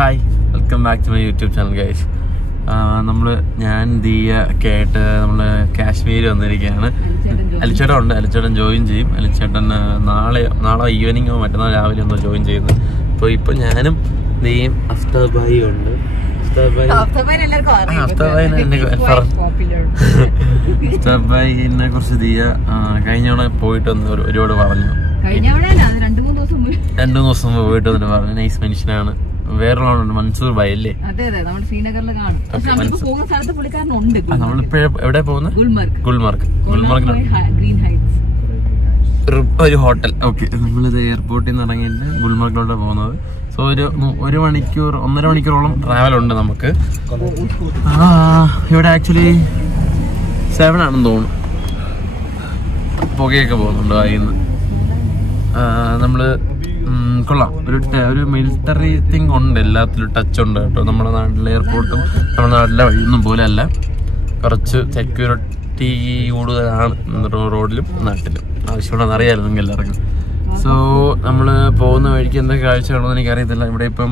Hi, welcome back to my YouTube channel guys. ഞാൻ ദിയ ഒക്കെ ആയിട്ട് നമ്മൾ കാശ്മീർ വന്നിരിക്കുകയാണ്. അലിച്ചേട്ടൻ ഉണ്ട്, അലിച്ചേട്ടൻ ജോയിൻ ചെയ്യും. അലിച്ചേട്ടൻ നാളെ ഈവനിങ്ങോ മറ്റന്നാൾ രാവിലെ ഒന്നോ ജോയിൻ ചെയ്യുന്നു. അപ്പോൾ ഇപ്പോൾ ഞാനും ദിയയും അഫ്താബായും ഉണ്ട്. അഫ്താബായിനെ കുറിച്ച് ദിയ കഴിഞ്ഞ പോയിട്ട് വന്ന് ഒരുപാട് പറഞ്ഞു. 2-3 ദിവസം പോയിട്ട് വന്നിട്ട് പറഞ്ഞു. നൈസ് മനുഷ്യനാണ്. വേറൊരാളുണ്ട്, മൻസൂർ ഭായ് അല്ലേ? നമ്മളിപ്പോ എവിടെ പോകുന്നത്? ഗുൽമർഗ് ഒരു ഹോട്ടൽ. ഓക്കെ, നമ്മളിത് എയർപോർട്ടിൽ നിന്ന് ഇറങ്ങിയിട്ട് ഗുൽമർഗിലോട്ട് പോകുന്നത്. സോ ഒരു മണിക്കൂർ 1.5 മണിക്കൂറോളം ട്രാവൽ ഉണ്ട് നമുക്ക്. ഇവിടെ ആക്ച്വലി 7 ആണെന്ന് തോന്നുന്നു. പുകയൊക്കെ പോകുന്നുണ്ട് അതിന്ന്. നമ്മള് കൊള്ളാം. ഒരു മിലിറ്ററി തിങ് ഉണ്ട്, എല്ലാത്തിലും ടച്ച് ഉണ്ട് കേട്ടോ. നമ്മുടെ നാട്ടിലെ എയർപോർട്ടും നമ്മുടെ നാട്ടിലെ വഴിയൊന്നും പോലെ അല്ല. കുറച്ച് സെക്യൂരിറ്റി കൂടുതലാണ് റോഡിലും നാട്ടിലും. ആവശ്യമുണ്ടെന്ന് അറിയാമല്ലോ നിങ്ങൾക്ക് എല്ലാവർക്കും. സോ നമ്മൾ പോകുന്ന വഴിക്ക് എന്തൊക്കെ കാഴ്ചയാണെന്ന് എനിക്കറിയത്തില്ല. ഇവിടെ ഇപ്പം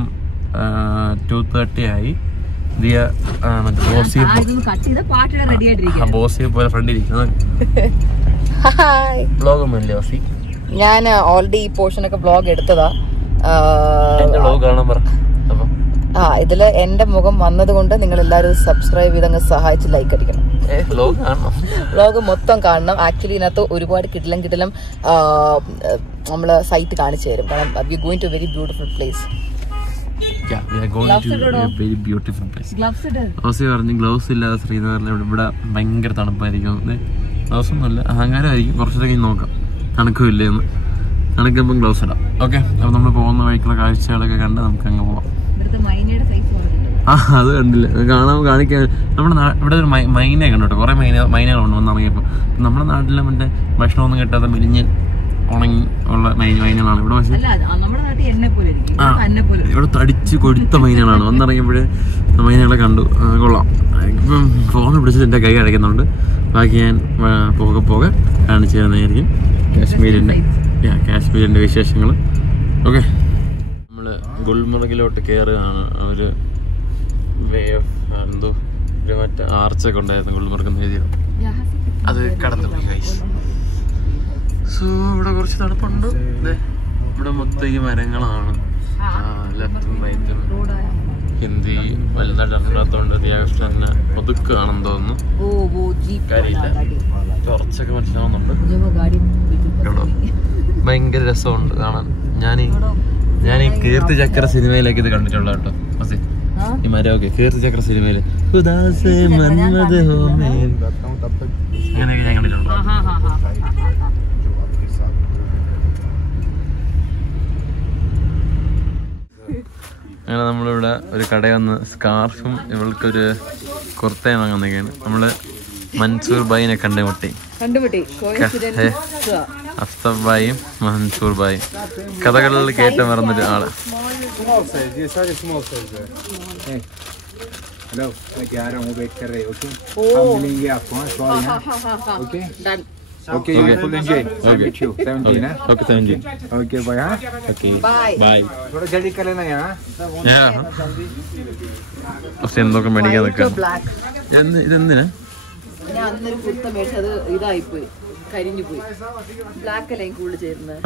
2:30 ആയി. ദിയ മറ്റേ ബോസിയെ പോലെ ഫ്രണ്ട് ഇരിക്കുന്നത്. ബ്ലോഗൊന്നുമില്ലേ ഓസി? ഞാൻ ഓൾറെഡി ഈ പോർഷനൊക്കെ വ്ളോഗ് എടുത്തതാ. ഇതില് എന്റെ മുഖം വന്നത് കൊണ്ട് നിങ്ങൾ എല്ലാവരും സബ്സ്ക്രൈബ് ചെയ്ത് സഹായിച്ച് ലൈക്ക് അടിക്കണം. വ്ളോഗ് മൊത്തം കാണണം. ആക്ച്വലി ഇതിനകത്ത് ഒരുപാട് കിടിലം നമ്മള് സൈറ്റ് കാണിച്ചു തരും. കാരണം we are going to very beautiful place. Gloves ഇല്ലാതെ ശ്രീനഗറിൽ ഇവിടെ ഭയങ്കര തണുപ്പായിരിക്കും. ഗ്ലൗസ് ഒന്നുമല്ല, അഹങ്കാരമായിരിക്കും. കുറച്ചൊക്കെ നോക്കാം തണുക്കില്ലെന്ന്. തണുക്കുമ്പം ഗ്ലൗസ് ഇടാം. ഓക്കെ, അപ്പൊ നമ്മൾ പോകുന്ന വഴിക്കുള്ള കാഴ്ചകളൊക്കെ കണ്ട് നമുക്ക് അങ്ങ് പോവാം. അത് കണ്ടില്ല, കാണിക്കാൻ നമ്മുടെ ഇവിടെ ഒരു മൈന കണ്ടോട്ടോ. കുറെ മൈനകളുണ്ട് വന്നിറങ്ങിയപ്പോൾ. നമ്മുടെ നാട്ടിലെ മറ്റേ ഭക്ഷണമൊന്നും കിട്ടാതെ മെലിഞ്ഞ് ഉണങ്ങി ഉള്ള മൈനകളാണ് ഇവിടെ. പക്ഷേ ഇവിടെ തടിച്ച് കൊഴുത്ത മൈനകളാണ്. വന്നിറങ്ങിയപ്പോഴേ മൈനകളെ കണ്ടു. കൊള്ളാം. ഇപ്പം ഫോൺ പിടിച്ചിട്ട് എൻ്റെ കൈ അടയ്ക്കുന്നുണ്ട്. ബാക്കി ഞാൻ പോകെ കാണിച്ചു തരുന്നതായിരിക്കും കാശ്മീരിൻ്റെ വിശേഷങ്ങൾ. ഓക്കെ, നമ്മൾ ഗുൽമർഗിലോട്ട് കയറുകയാണ്. ഒരു വേ ഓഫ് എന്തോ ഒരു മറ്റേ ആർച്ചൊക്കെ ഉണ്ടായിരുന്നു ഗുൽമർഗ് എന്ന് എഴുതിയത്. അത് കടന്നു പോയി ഗൈസ്. സോ ഇവിടെ കുറച്ച് തണുപ്പുണ്ട്. ഇവിടെ മൊത്തം ഈ മരങ്ങളാണ്. ലെഫ്റ്റും റൈറ്റും. ഹിന്ദി വലുതായിട്ട് അറിയാത്തതുകൊണ്ട് അത്യാവശ്യം തന്നെ ഒതുക്കുകയാണെന്ന് തോന്നുന്നു. കാര്യമില്ല, കുറച്ചൊക്കെ മനസ്സിലാവുന്നുണ്ട്. ഭയങ്കര രസമുണ്ട് കാണാൻ. ഞാൻ ഈ കീർത്തി ചക്ര സിനിമയിലേക്ക് ഇത് കണ്ടിട്ടുള്ള കേട്ടോ. ഈ മരമൊക്കെ കീർത്തി ചക്ര സിനിമയില് അങ്ങനെയൊക്കെ ഞാൻ കണ്ടിട്ടുണ്ട്. അങ്ങനെ നമ്മളിവിടെ ഒരു കടയിൽ വന്ന് സ്കാർഫും ഇവൾക്കൊരു കുർത്തയും വാങ്ങാൻ നിൽക്കുകയാണ്. നമ്മള് മൻസൂർ ഭായിനെ കണ്ടുമുട്ടി. അഫ്താബ് ഭായും മൻസൂർ ഭായും കഥകളിൽ കേട്ട് മറന്നൊരു ആള്. Okay, full enjoy. I'm with you. 17, huh? Okay, 17. Okay, bye, huh? Okay. Bye. Thoda jaldi kar lena yaar. Yeah. പക്ഷെ എന്തൊക്കെ മേടിക്കാൻ നിൽക്കാം. ഇതെന്തിനാ? ഞാൻ അന്നൊരു കുർത്ത മേടിച്ചത് ഇതായിപ്പോയി, കരിഞ്ഞു പോയി. ബ്ലാക്ക് അല്ലേ കൂടുതൽ ചേരുന്നത്.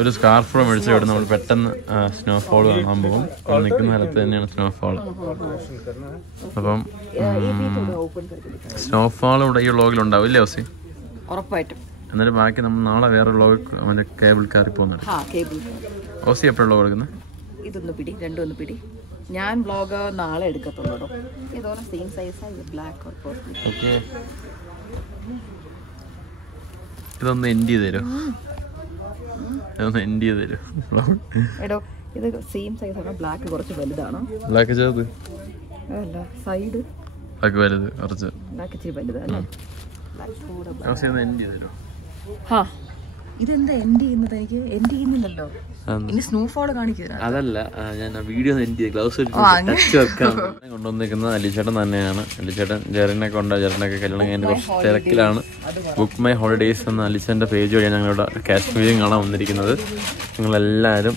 ഒരു സ്കാർഫ് മേടിച്ച ഇവിടെ നമ്മൾ പെട്ടെന്ന് സ്നോഫോൾ കാണാൻ പോകും. നിൽക്കുന്ന സ്ഥലത്ത് തന്നെയാണ് സ്നോഫോൾ. അപ്പം സ്നോഫോൾ ഇവിടെ ഈ വ്ളോഗിൽ ഉണ്ടാവും ഇല്ലേ ഓസി? ഉറപ്പായിട്ടും. എന്നിട്ട് ബാക്കി നമ്മൾ നാളെ വേറെ വ്ളോഗ് മറ്റേ കേബിൾ കാറിൽ പോകുന്നുണ്ട്. ഓസി എപ്പോഴും വ്ളോഗ് എടുക്കുന്നത്? ഇതൊന്ന് പിടി, രണ്ടൊന്ന് പിടി. ഞാൻ വ്ളോഗ് നാളെ എടുക്കത്തുള്ളൂ. ഇതോടെ സെയിം സൈസായി ബ്ലാക്ക്. ഓക്കെ, ഇതൊന്ന് എൻഡ് ചെയ്ത് തരും. എടോ, ഇത് സെയിം സൈസാണ്. ബ്ലാക്ക് കുറച്ച് വലുതാണോ? ബ്ലാക്ക് ചെറുത് അല്ല, സൈഡ് ബ്ലാക്ക് വലുത് കുറച്ച്. ബ്ലാക്ക് ഇച്ചിരി വലുതല്ലേ? ഇതെന്താ എൻഡ് ചെയ്യുന്നത്? എനിക്ക് എൻഡ് ചെയ്യുന്നില്ലല്ലോ. ഇനി സ്നോഫോൾ കാണിക്കുക. അതല്ല, ഞാൻ വീഡിയോ ഗ്ലൗസ് ടച്ച് വെക്കാൻ കൊണ്ടുവന്നിരിക്കുന്നത് അലിച്ചേട്ടൻ തന്നെയാണ്. അലിച്ചേട്ടൻ ജെറിനൊക്കെ ജെറിനൊക്കെ കല്യാണം കഴിഞ്ഞ കുറച്ച് തിരക്കിലാണ്. ബുക്ക് മൈ ഹോളിഡേയ്സ് എന്ന അലിച്ചേൻ്റെ പേജ് വഴിയാണ് ഞങ്ങളുടെ കാശ്മീരും കാണാൻ വന്നിരിക്കുന്നത്. നിങ്ങളെല്ലാവരും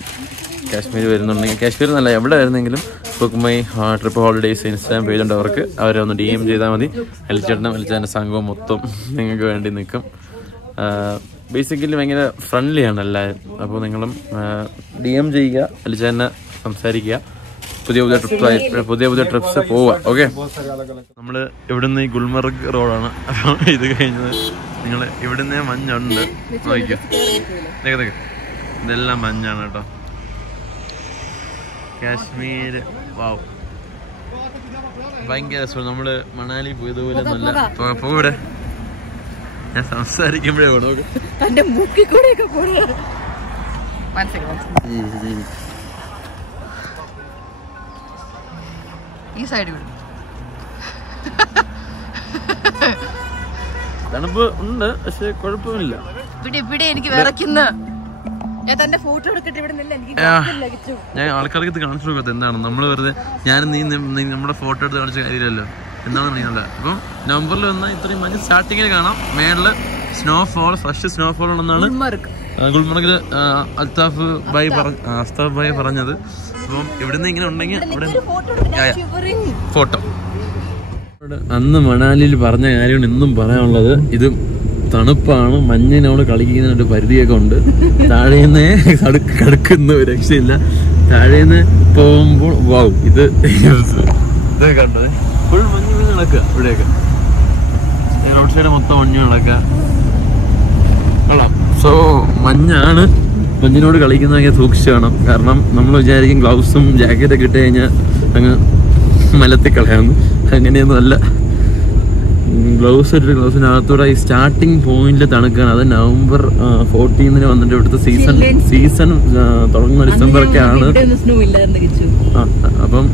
കാശ്മീർ വരുന്നുണ്ടെങ്കിൽ, കാശ്മീർ എന്നല്ല എവിടെ വരുന്നെങ്കിലും Book My Trip Holidays Instagram page ഉണ്ട് അവർക്ക്. അവരെ ഒന്ന് DM ചെയ്താൽ മതി. അലിച്ചേട്ടനും അലിച്ചേട്ടൻ്റെ സംഘവും മൊത്തം നിങ്ങൾക്ക് വേണ്ടി നിൽക്കും. ബേസിക്കലി ഭയങ്കര ഫ്രണ്ട്ലിയാണ് എല്ലാവരും. അപ്പോൾ നിങ്ങളും DM ചെയ്യുക, അലിച്ചേട്ടനെ സംസാരിക്കുക, പുതിയ ട്രിപ്സ് പോവുക. ഓക്കെ, നമ്മൾ ഇവിടുന്ന് ഈ ഗുൽമർഗ് റോഡാണ്. അപ്പോൾ ഇത് കഴിഞ്ഞത് നിങ്ങൾ ഇവിടുന്ന് മഞ്ഞുണ്ട് നോക്കിക്കോ. ഇതെല്ലാം മഞ്ഞാണ് കേട്ടോ. കാശ്മീർ വാവ്, ഭയങ്കര രസമാണ്. നമ്മള് മണാലി പോയതുപോലെ ഒന്നുമല്ല. പോവിടെ ഞാൻ സംസാരിക്കുമ്പോഴേ പോകണം. ഈ സൈഡ് തണുപ്പ് ഉണ്ട്, പക്ഷെ കുഴപ്പമില്ല. ഇവിടെ എനിക്ക് വിറയ്ക്കുന്ന. ഞാൻ തന്റെ ഫോട്ടോ എടുക്കട്ടെ. ഇവിടെ ഞാൻ ആൾക്കാർക്ക് ഇത് കാണിച്ചു കൊടുക്കത്തെ എന്താണ് നമ്മൾ വെറുതെ ഞാൻ നീ നമ്മുടെ ഫോട്ടോ എടുത്ത് കാണിച്ച കാര്യമില്ലല്ലോ. എന്താണ് നിങ്ങളുടെ അപ്പം നവംബറിൽ വന്നാൽ ഇത്രയും മഞ്ഞ് സ്റ്റാർട്ടിങ്ങിൽ കാണാം. മേളില് സ്നോഫോൾ, ഫസ്റ്റ് സ്നോഫോൾ ഉണ്ടെന്നാണ് ഗുൽമർഗില് അൽത്താഫ് ഭായ് പറഞ്ഞത്. അപ്പം ഇവിടുന്ന് ഇങ്ങനെ ഉണ്ടെങ്കിൽ ഫോട്ടോ. അന്ന് മണാലിയിൽ പറഞ്ഞ കാര്യമാണ് ഇന്നും പറയാനുള്ളത്. ഇത് തണുപ്പാണ്, മഞ്ഞിനോട് കളിക്കുന്ന ഒരു പരിധിയൊക്കെ ഉണ്ട്. താഴേന്ന് കടക്കുന്ന ഒരു രക്ഷയില്ല. താഴേന്ന് പോകുമ്പോൾ വാവ്, ഇത് കണ്ടത് ഫുൾ മഞ്ഞ് നടക്കുക. ഇവിടെയൊക്കെ റോഡ് സൈഡ് മൊത്തം മഞ്ഞ് നടക്കുക. കൊള്ളാം. സോ മഞ്ഞാണ്, മഞ്ഞിനോട് കളിക്കുന്നതൊക്കെ സൂക്ഷിച്ച് വേണം. കാരണം നമ്മൾ വിചാരിക്കും ഗ്ലൗസും ജാക്കറ്റൊക്കെ ഇട്ട് കഴിഞ്ഞാൽ അങ്ങ് മലത്തിൽ കളയാമെന്ന്. അങ്ങനെയൊന്നും അല്ല. ഗ്ലൗസിനകത്തൂടെ ഈ സ്റ്റാർട്ടിങ് പോയിന്റിൽ തണുക്കാണ്. അത് നവംബർ 14 വന്നിട്ട് ഇവിടുത്തെ സീസൺ തുടങ്ങുന്ന ഡിസംബറൊക്കെ ആണ്. അപ്പം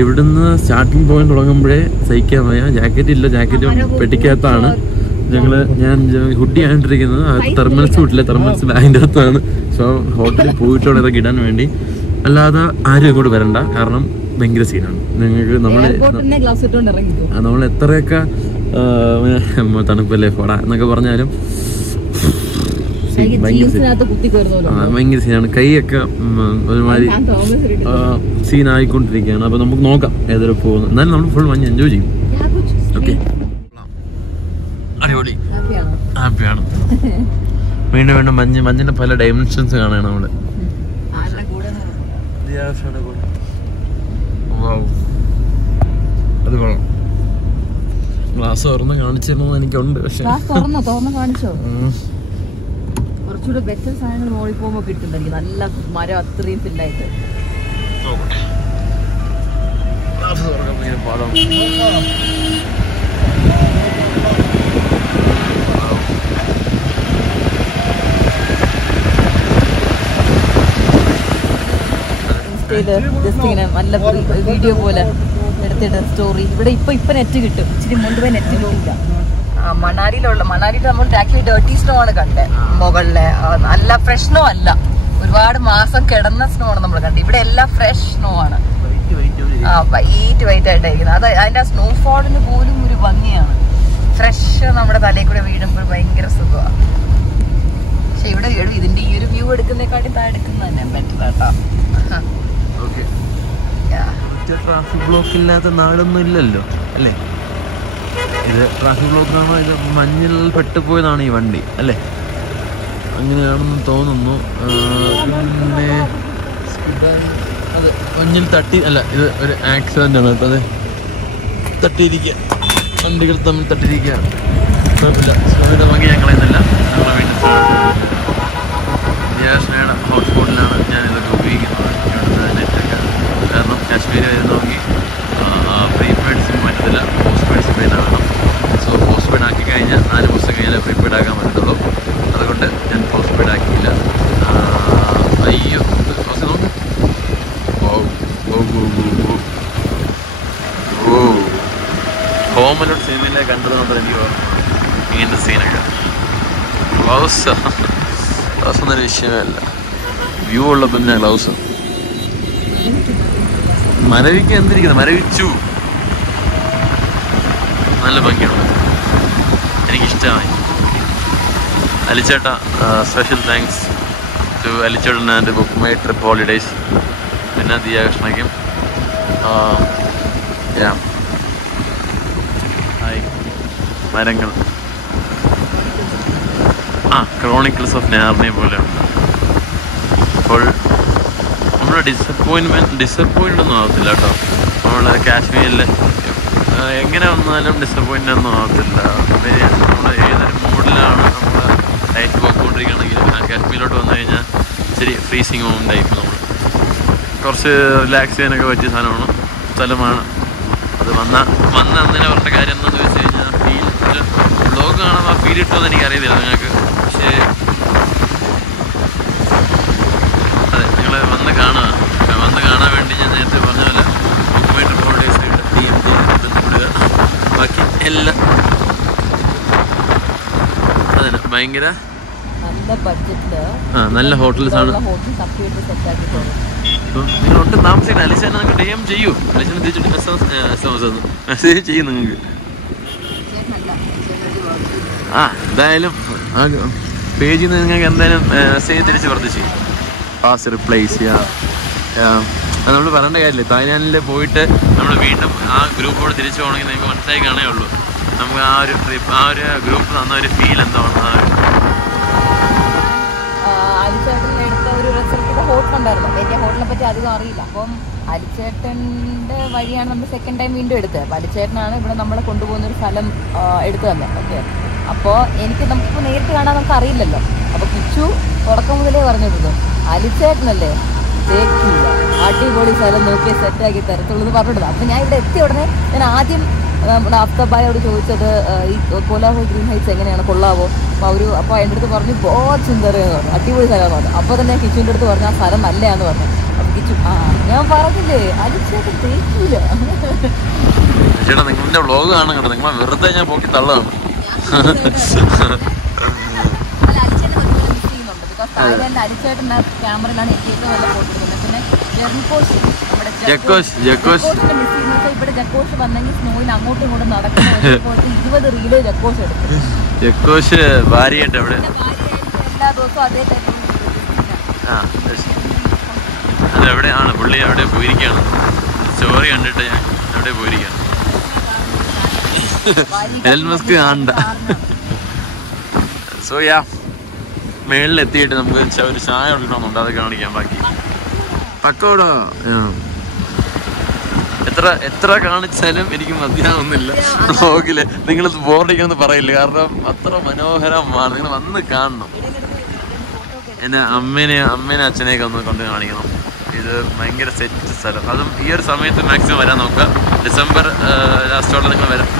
ഇവിടുന്ന് സ്റ്റാർട്ടിങ് പോയിന്റ് തുടങ്ങുമ്പോഴേ സഹിക്കാൻ വയ്യ. ജാക്കറ്റ് ഇല്ല, ജാക്കറ്റ് പെട്ടിക്കകത്താണ്. ഞാൻ ഹുഡി ആയിട്ടിരിക്കുന്നത്. തെർമൽസ് വീട്ടിലെ തെർമൽസ് ബാഗിൻ്റെ അകത്താണ്. സോ ഹോട്ടലിൽ പോയിട്ടുള്ള ഇതൊക്കെ ഇടാൻ വേണ്ടി. അല്ലാതെ ആരും ഇങ്ങോട്ട് വരണ്ട, കാരണം ഭയങ്കര സീനാണ്. നിങ്ങൾക്ക് നമ്മൾ എത്രയൊക്കെ തണുപ്പല്ലേ പോടാ എന്നൊക്കെ പറഞ്ഞാലും ഭയങ്കര സീനാണ്. കൈയൊക്കെ ഒരുമാതിരി സീനായിക്കൊണ്ടിരിക്കുകയാണ്. അപ്പൊ നമുക്ക് നോക്കാം ഏതൊരു പോകുന്നു. എന്നാലും നമ്മൾ ഫുൾ മഞ്ഞ് എൻജോയ് ചെയ്യും. ഓക്കെ, അടിപൊളി, ഹാപ്പിയാണ്. വീണ്ടും വീണ്ടും മഞ്ഞിന്റെ പല ഡൈമെൻഷൻസ് കാണാണ് നമ്മള്. അത് കൊള്ളാം. ഗ്ലാസ് തുറന്ന് കാണിച്ചിരുന്നത് എനിക്കുണ്ട്. പക്ഷെ കുറച്ചുകൂടെ ബെറ്റർ സാധനങ്ങൾ മോളിൽ പോകുമ്പോ കിട്ടുന്നുണ്ടെങ്കിൽ നല്ല മരം അത്രയും ഫില്ലായിട്ട്. ജസ്റ്റ് ഇങ്ങനെ നല്ല വീഡിയോ പോലെ എടുത്തിട്ട് സ്റ്റോറി. ഇവിടെ ഇപ്പൊ നെറ്റ് കിട്ടും. ഇച്ചിരി മുൻപ് നെറ്റ് കിട്ടില്ല. മണാലിയിൽ നമ്മൾ ആക്ച്വലി ഡേർട്ടി സ്നോ ആണ് കണ്ടത്. മുകളിലെ നല്ല ഫ്രഷ് സ്നോ അല്ല, ഒരുപാട് മാസം കിടന്ന സ്നോ ആണ് നമ്മൾ കണ്ടത്. ഇവിടെ എല്ലാം ഫ്രഷ് സ്നോ ആണ്. വൈറ്റ് ആയിട്ടായിരിക്കുന്നത്. അത് അതിന്റെ സ്നോഫോളിന് പോലും ഒരു ഭംഗിയാണ്. ഫ്രഷ് നമ്മുടെ തലയിൽ കൂടെ വീഴുമ്പോൾ ഭയങ്കര സുഖമാണ്. പക്ഷെ ഇവിടെ ഇതിന്റെ ഈ ഒരു വ്യൂ എടുക്കുന്നേക്കാട്ടി താഴെ എടുക്കുന്ന തന്നെ ബെറ്റർ കേട്ടോ. ട്രാഫിക് ബ്ലോക്ക് ഇല്ലാത്ത നാടൊന്നും ഇല്ലല്ലോ അല്ലേ? ഇത് ട്രാഫിക് ബ്ലോക്കാണോ? ഇത് മഞ്ഞിൽ പെട്ടുപോയതാണ് ഈ വണ്ടി അല്ലേ? അങ്ങനെയാണെന്ന് തോന്നുന്നു. പിന്നെ അത് മഞ്ഞിൽ തട്ടി അല്ല, ഇത് ഒരു ആക്സിഡന്റ് ആണ് കേട്ടോ. അത് തട്ടിയിരിക്കുക, വണ്ടികൾ തമ്മിൽ തട്ടിയിരിക്കുക. കുഴപ്പമില്ല, സ്വാമിയുടെ ഭംഗി ഞങ്ങളെന്നല്ല, ഞങ്ങളെ വീട്ടിൽ ജിയാഷ്ണയുടെ ഹോട്ട്സ്പോട്ടിലാണ് ഞാനിതൊക്കെ ഉപയോഗിക്കുന്നത്. ഇവിടുത്തെ നെറ്റൊക്കെ കാരണം കാശ്മീർ നോക്കി പ്രീപെയ്ഡ് സിം പറ്റത്തില്ല, പോസ്റ്റ് പെയ്ഡ് സിം തന്നെ വേണം. സോ പോസ്റ്റ് പെയ്ഡ് ആക്കി കഴിഞ്ഞാൽ 4 ദിവസം കഴിഞ്ഞാൽ പ്രീപെയ്ഡ് ആക്കാൻ പറ്റത്തുള്ളൂ. അതുകൊണ്ട് ഞാൻ പോസ്റ്റ് പെയ്ഡ് ആക്കിയില്ല. അയ്യോ നോക്ക്, ഹോമലോട്ട് സിനിമയിലെ കണ്ടത് മാത്രം എനിക്ക് ഇങ്ങനത്തെ സീനൊക്കെ. ഗ്ലൗസ് ഗ്ലൗസ് ഒന്നൊരു വിഷയമല്ല. വ്യൂ ഉള്ള പിന്നെ ഗ്ലൗസ്. മരവിക്ക് എന്തിരിക്കുന്നത്, മരവിച്ചു. നല്ല ഭംഗിയുണ്ട്, എനിക്കിഷ്ടമായി. അലിച്ചേട്ട, സ്പെഷ്യൽ താങ്ക്സ് ടു അലിച്ചേട്ടൻ and Book My Trip Holidays. പിന്നെ ദിയ കൃഷ്ണയ്ക്കും. ഹായ്. മരങ്ങൾ ക്രോണിക്കിൾസ് ഓഫ് നാർണിയ പോലെയുണ്ട്. അപ്പോൾ നമ്മൾ ഡിസപ്പോയിൻ്റ് ഒന്നും ആവത്തില്ല കേട്ടോ. നമ്മൾ കാശ്മീരിൽ എങ്ങനെ വന്നാലും ഡിസപ്പോയിൻ്റ് ഒന്നും ആവത്തില്ല. നമ്മൾ ഏതൊരു മൂഡിലാണ് നമ്മൾ ലൈഫ് പോയിക്കൊണ്ടിരിക്കുകയാണെങ്കിൽ കാശ്മീരിലോട്ട് വന്നു കഴിഞ്ഞാൽ ഇച്ചിരി ഫ്രീസിങ് മൊമെൻ്റായിരിക്കും. നമ്മൾ കുറച്ച് റിലാക്സ് ചെയ്യാനൊക്കെ പറ്റിയ സ്ഥലമാണ്. അത് വന്ന അന്നേരം അവരുടെ കാര്യം എന്താണെന്ന് വെച്ച് കഴിഞ്ഞാൽ ഫീൽ വ്ളോഗ് കാണാൻ ആ ഫീൽ കിട്ടുമെന്ന് എനിക്കറിയത്തില്ല നിങ്ങൾക്ക്. പക്ഷേ അതെ, നിങ്ങൾ വന്ന് കാണാൻ വേണ്ടി ഞാൻ നേരത്തെ പറഞ്ഞ പോലെ ബുക്ക് ട്രിപ്പ് ഹോളിഡേയ്സ് ബന്ധപ്പെടുക. ബാക്കി എല്ലാം അതന്നെ ഭയങ്കര നല്ല ഹോട്ടൽസ് ആണ്. നിങ്ങൾ ഒട്ടും താമസിക്കണം. അലിശാനെ നിങ്ങൾക്ക് DM ചെയ്യൂ. അലിശാനെ തിരിച്ചിട്ട് മെസ്സേജ് ചെയ്യും നിങ്ങൾക്ക്. എന്തായാലും പേജിൽ നിന്ന് നിങ്ങൾക്ക് എന്തായാലും മെസ്സേജ് തിരിച്ച് വർദ്ധിച്ച് ഫാസ്റ്റ് റിപ്ലൈസ് ചെയ്യാം. അത് നമ്മൾ പറയേണ്ട കാര്യമില്ല. തായ്ലാൻഡിൽ പോയിട്ട് നമ്മൾ വീണ്ടും ആ ഗ്രൂപ്പോട് തിരിച്ചു പോകണമെങ്കിൽ നിങ്ങൾക്ക് മനസ്സിലായി കാണേ ഉള്ളൂ. നമുക്ക് ആ ഒരു ട്രിപ്പ്, ആ ഒരു ഗ്രൂപ്പ് തന്ന ഒരു ഫീൽ എന്താണ്. അലിച്ചേട്ടൻ്റെ അടുത്ത ഒരു റിസർട്ടിൻ്റെ ഹോട്ടലുണ്ടായിരുന്നു. എനിക്ക് ഹോട്ടലിനെ പറ്റി അധികം അറിയില്ല. അപ്പം അലിച്ചേട്ടൻ്റെ വഴിയാണ് നമ്മൾ സെക്കൻഡ് ടൈം വീണ്ടും എടുത്തത്. അപ്പോൾ അലിച്ചേട്ടനാണ് ഇവിടെ നമ്മളെ കൊണ്ടുപോകുന്നൊരു സ്ഥലം എടുത്തു തന്നത്. ഓക്കെ, അപ്പോൾ നമുക്ക് നേരിട്ട് കാണാൻ നമുക്ക് അറിയില്ലല്ലോ. അപ്പോൾ കിച്ചു തുടക്കം മുതലേ പറഞ്ഞിരുന്നു അലിച്ചേട്ടനല്ലേ തേക്കില്ല, അടിപൊളി സ്ഥലം നോക്കി സെറ്റാക്കി തരത്തുള്ളൂ എന്ന് പറഞ്ഞിട്ടുണ്ട്. അപ്പോൾ ഞാൻ ഇവിടെ എത്തിയ ഉടനെ ഞാൻ ആദ്യം നമ്മുടെ അഫ്തബായോട് ചോദിച്ചത് ഈ കോലാഹോ ഗ്രീൻ ഹൈറ്റ്സ് എങ്ങനെയാണ്, കൊള്ളാവോ? അപ്പോൾ എൻ്റെ അടുത്ത് പറഞ്ഞു ബോത്ത് സുന്ദരെന്ന് പറഞ്ഞു, അടിപൊളി സ്ഥലമെന്ന് പറഞ്ഞു. അപ്പോൾ തന്നെ കിച്ചുവിൻ്റെ അടുത്ത് പറഞ്ഞു ആ സ്ഥലം നല്ലതാന്ന് പറഞ്ഞു. അപ്പോൾ കിച്ചു ഞാൻ പറഞ്ഞില്ലേ അലിച്ചേട്ടൻ തേക്കില്ല. ചേട്ടാ നിങ്ങളുടെ വ്ളോഗ് കാണാൻ കേട്ടോ, നിങ്ങളെ വെറുതെ ഞാൻ പോക്കി തള്ളാണ്. അലിച്ചേട്ടൻ്റെ ക്യാമറയിലാണ് എനിക്ക് ഏറ്റവും നല്ല ഫോട്ടോ എടുക്കുന്നത്. പിന്നെ ഇവിടെ ജക്കോഷ് വന്നെങ്കിൽ സ്നോയിൽ അങ്ങോട്ടും ഇങ്ങോട്ടും നടക്കുന്ന 20 റീല് ജക്കോഷ് എടുക്കും. ജക്കോഷ് ഭാര്യയായിട്ട് എവിടെ എല്ലാ ദിവസവും അതേ ടൈം. അതെവിടെയാണ് പുള്ളി? എവിടെ പോയിരിക്കുകയാണ്? സ്റ്റോറി കണ്ടിട്ട് ഞാൻ എവിടെ പോയിരിക്കുകയാണ്. എലൻ മസ്ക് കാണണ്ട. സോ യാ, മേളിലെത്തിയിട്ട് നമുക്ക് ഒരു ചായ കൊടുക്കണമെന്നുണ്ട്, അത് കാണിക്കാം. ബാക്കി പക്കോടോ എത്ര കാണിച്ചാലും എനിക്ക് മതിയാവുന്നില്ല വ്ളോഗില്. നിങ്ങൾ ബോറടിക്കണമെന്ന് പറയില്ല, കാരണം അത്ര മനോഹരമാണ്. നിങ്ങൾ വന്ന് കാണണം. എൻ്റെ അമ്മേനെ അച്ഛനെയൊക്കെ ഒന്ന് കൊണ്ട് കാണിക്കണം. ഇത് ഭയങ്കര സെറ്റ് സ്ഥലം. അതും ഈ ഒരു സമയത്ത് മാക്സിമം വരാൻ നോക്കുക. ഡിസംബർ ലാസ്റ്റോടെ നിങ്ങൾ വരാം.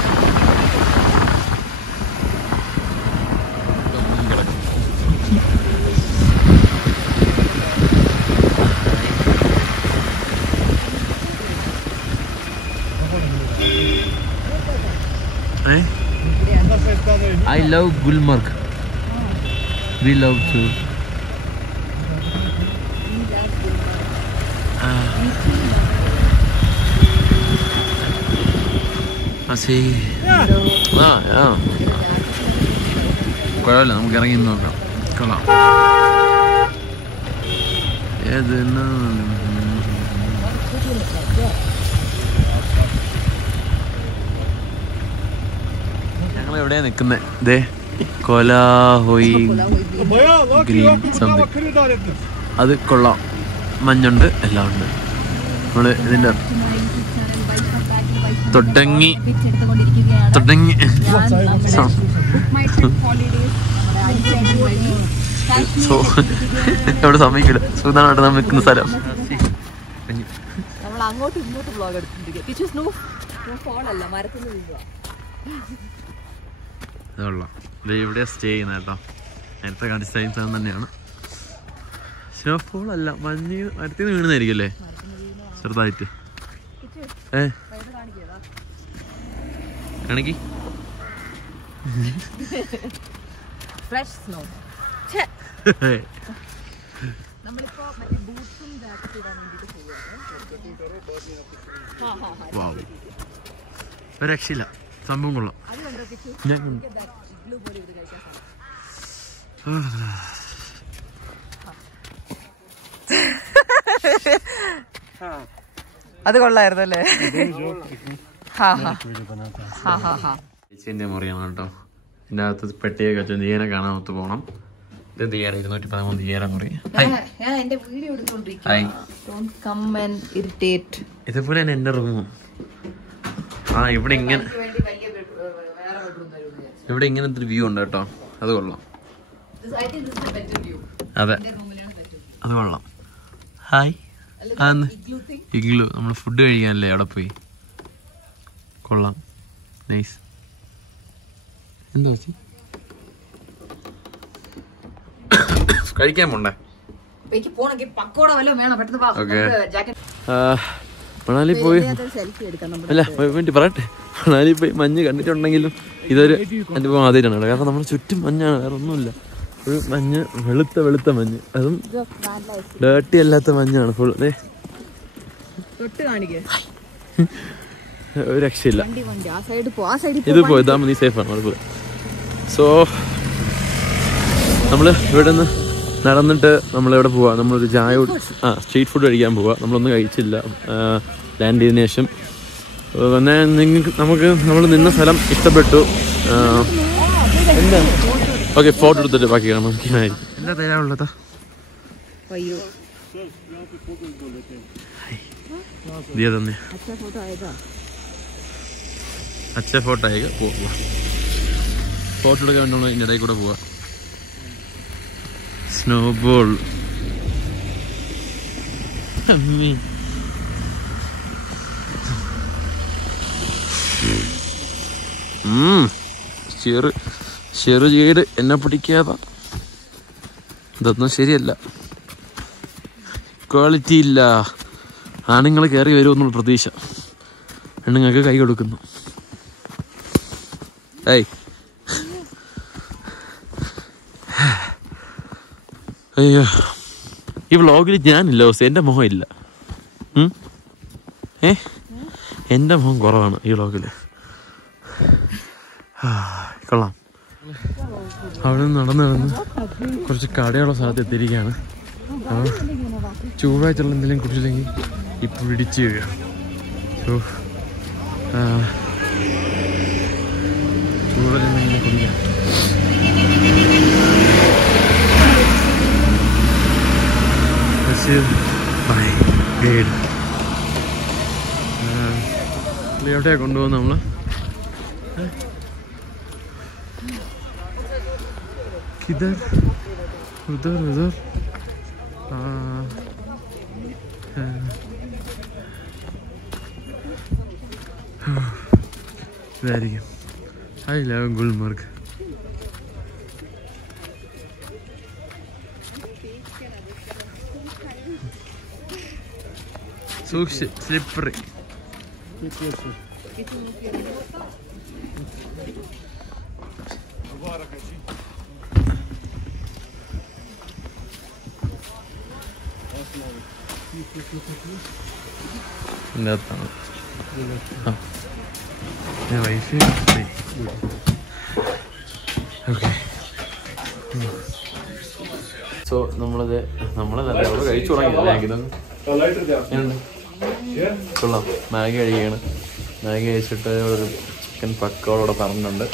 I love Gulmarg. We love too. കുഴപ്പമില്ല, നമുക്ക് ഇറങ്ങി നോക്കാം. കൊള്ളാം. ഞങ്ങൾ എവിടെയാ നിൽക്കുന്നത്? ഇതേ കൊലാഹോയി ഗ്രീൻ സംതിങ്. അത് കൊള്ളാം, മഞ്ഞുണ്ട്, എല്ലാം ഉണ്ട്. നമ്മൾ ഇതിൻ്റെ തുടങ്ങി എവിടെ സമ്മതിക്കില്ല. സുഖമായിട്ട് നമ്മൾ നിൽക്കുന്ന സ്ഥലം. നമ്മൾ അങ്ങോട്ടും ഇങ്ങോട്ടും വ്ലോഗ് എടുത്തിരിക്കുക. ഇവിടെ സ്റ്റേ ചെയ്യുന്ന കേട്ടോ. നേരത്തെ കാണിച്ച ടൈം സ്ഥലം തന്നെയാണ്. സ്നോഫോൾ അല്ല, മഞ്ഞ് മരത്തിൽ നിന്ന് വീണതായിരിക്കും അല്ലേ ചെറുതായിട്ട്. കാണിക്ക്. ഫ്രഷ് സ്നോ, നമ്മളിപ്പോ മറ്റേ ബൂട്ട്സും ജാക്കറ്റും ഇടാൻ വേണ്ടിട്ട് പോവാണ്. ഒരു രക്ഷയില്ല, സംഭവം കൊള്ളാം. അത് കൊള്ളായിരുന്നു അല്ലേ? ചേച്ചിന്റെ മുറിയാണ് കേട്ടോ. ഇതിന്റെ അകത്ത് പെട്ടിയൊക്കെ വെച്ചു ദിയേനെ കാണാൻ ഒത്തു പോണം. ഇത് ദിയേന 213 ദിയേന മുറി. ഇതുപോലെ തന്നെ എന്റെ റൂമും. ഇവിടെ ഇങ്ങനത്തെ ഒരു വ്യൂ ഉണ്ട് കേട്ടോ. അത് കൊള്ളാം. അതെ, അത് കൊള്ളാം. Hi, igloo. നമ്മള് ഫുഡ് കഴിക്കാനല്ലേ അവിടെ പോയി. കൊള്ളാം, നൈസ്. എന്താ വെച്ച് കഴിക്കാൻ പോണ്ടേ? മണാലി പോയി അല്ല വേണ്ടി പറയട്ടെ. മണാലി പോയി മഞ്ഞ് കണ്ടിട്ടുണ്ടെങ്കിലും ഇതൊരു അനുഭവം ആദ്യമായിട്ടാണ്. കാരണം നമ്മുടെ ചുറ്റും മഞ്ഞാണ്, വേറെ ഒന്നുമില്ല. ഒരു മഞ്ഞ്, വെളുത്ത മഞ്ഞ്, അതും ഡേർട്ടി അല്ലാത്ത മഞ്ഞാണ് ഫുൾ. ഒരു രക്ഷയില്ല. ഇത് പോയി ഇതാ നീ സേഫാണ് അതുപോലെ. സോ നമ്മള് ഇവിടെ നിന്ന് നടന്നിട്ട് നമ്മളിവിടെ പോവാ. നമ്മളൊരു ചായ സ്ട്രീറ്റ് ഫുഡ് കഴിക്കാൻ പോവാ. നമ്മളൊന്നും കഴിച്ചില്ല ലാൻഡ് ചെയ്തതിനു ശേഷം. പിന്നെ നമ്മൾ നിന്ന സ്ഥലം ഇഷ്ടപ്പെട്ടു. എന്താ ഓക്കെ, ഫോട്ടോ എടുത്തിട്ട് ബാക്കി കാണാം. നമുക്കായിരിക്കും എന്താ തരാനുള്ളതാ. തന്നെ അച്ഛ ഫോട്ടോ ആയി പോവാ. ഫോട്ടോ എടുക്കാൻ വേണ്ടി ഇതിൻ്റെ ഇടയിൽ കൂടെ പോവാ. സ്നോബോൾ ചെറുചീട് എന്നെ പിടിക്കാതെ. ഇതൊന്നും ശരിയല്ല, ക്വാളിറ്റി ഇല്ല. ആണുങ്ങൾ കയറി വരുമെന്നുള്ള പ്രതീക്ഷ. പെണ്ണുങ്ങൾക്ക് കൈ കൊടുക്കുന്നു. ഏയ് അയ്യോ, ഈ വ്ളോഗിൽ ഞാനില്ല. പക്ഷേ എൻ്റെ മുഖം ഇല്ല. എൻ്റെ മുഖം കുറവാണ് ഈ വ്ളോഗിൽ. കൊള്ളാം. അവിടെ നിന്ന് നടന്ന് കുറച്ച് കടയുള്ള സ്ഥലത്ത് എത്തിയിരിക്കുകയാണ്. ചൂടായിട്ടുള്ള എന്തെങ്കിലും കുടിച്ചില്ലെങ്കിൽ ഇപ്പം പിടിച്ച് വീഴുക. ചൂടെന്തെങ്കിലും കുടിക്കാം. എവിടെയാ കൊണ്ടുപോകുന്നത് നമ്മള്? किधर उधर उधर very I love Gulmarg. So slippery. Wifi okay. So നമ്മളതല്ല അവിടെ കഴിച്ചു തുടങ്ങിയില്ല. കൊള്ളാം. മാഗി കഴിക്കുകയാണ്. മാഗി കഴിച്ചിട്ട് ഒരു ചിക്കൻ പക്കോടെ പറഞ്ഞിട്ടുണ്ട്.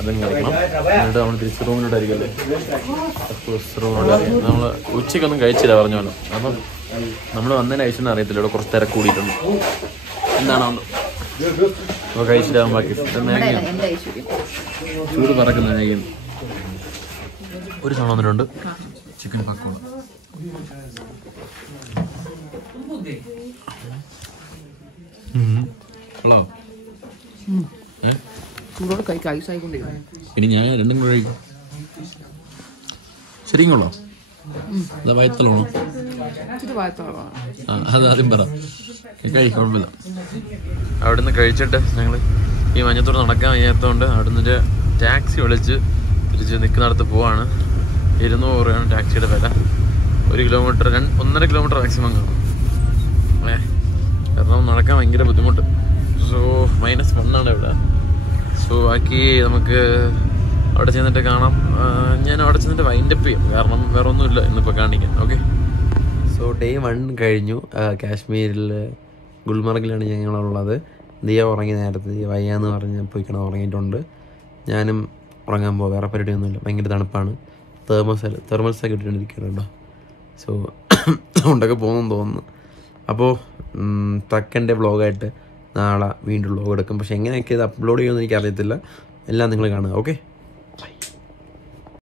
അതും കഴിക്കണം. എന്നിട്ട് നമ്മൾ തിരിച്ച് റൂമിലോട്ട് ആയിരിക്കുമല്ലേ? റൂമിലോട്ട് നമ്മൾ ഉച്ചയ്ക്കൊന്നും കഴിച്ചില്ല പറഞ്ഞോളൂ. അപ്പം നമ്മൾ വന്നതിന് കഴിച്ചെന്ന് അറിയത്തില്ല. ഇവിടെ കുറച്ച് തിരക്ക് കൂടിയിട്ടുണ്ട്. എന്താണോ അപ്പോൾ കഴിച്ചിട്ടാകും. ബാക്കി ചൂട് പറക്കുന്ന കഴിയും. ഒരു സാധനം വന്നിട്ടുണ്ട്, ചിക്കൻ പക്കോട. ഹലോ ഇനി ഞാൻ രണ്ടും കൂടെ കഴിക്കും. ശരിക്കും കൊള്ളാം. അതാ വയത്തലാണോ? അതാദ്യം പറ. കുഴപ്പമില്ല. അവിടെ നിന്ന് കഴിച്ചിട്ട് ഞങ്ങൾ ഈ മഞ്ഞത്തോട് നടക്കാൻ വയ്യാത്തതുകൊണ്ട് അവിടെ നിന്ന് ടാക്സി വിളിച്ച് തിരിച്ച് നിൽക്കുന്നിടത്ത് പോവാണ്. 200 രൂപയാണ് ടാക്സിയുടെ വില. 1 കിലോമീറ്റർ 1.5 കിലോമീറ്റർ മാക്സിമം കാണും. കാരണം നടക്കാൻ ഭയങ്കര ബുദ്ധിമുട്ട്. സോ -1 ഇവിടെ. സോ ബാക്കി നമുക്ക് അവിടെ ചെന്നിട്ട് കാണാം. ഞാൻ അവിടെ ചെന്നിട്ട് വൈൻഡപ്പ് ചെയ്യും, കാരണം വേറെ ഒന്നുമില്ല ഇന്നിപ്പോൾ കാണിക്കാൻ. ഓക്കെ, സോ Day 1 കഴിഞ്ഞു. കാശ്മീരിൽ ഗുൽമർഗിലാണ് ഞങ്ങളുള്ളത്. ദിയ ഉറങ്ങി നേരത്തെ, വയ്യാന്ന് പറഞ്ഞ് പോയി കിടന്ന് ഉറങ്ങിയിട്ടുണ്ട്. ഞാനും ഉറങ്ങാൻ പോകാം, വേറെ പരിപാടിയൊന്നുമില്ല. ഭയങ്കര തണുപ്പാണ്. തെർമൽസൊക്കെ ഇട്ടിട്ടിരിക്കുന്നുണ്ടോ. സോ അതുകൊണ്ടൊക്കെ പോകുമെന്ന് തോന്നുന്നു. അപ്പോൾ തക്കൻ്റെ വ്ളോഗായിട്ട് നാളെ വീണ്ടും വ്ളോഗ് എടുക്കും. പക്ഷേ എങ്ങനെയൊക്കെ ഇത് അപ്ലോഡ് ചെയ്യുമെന്ന് എനിക്കറിയത്തില്ല. എല്ലാം നിങ്ങൾ കാണുക. ഓക്കെ.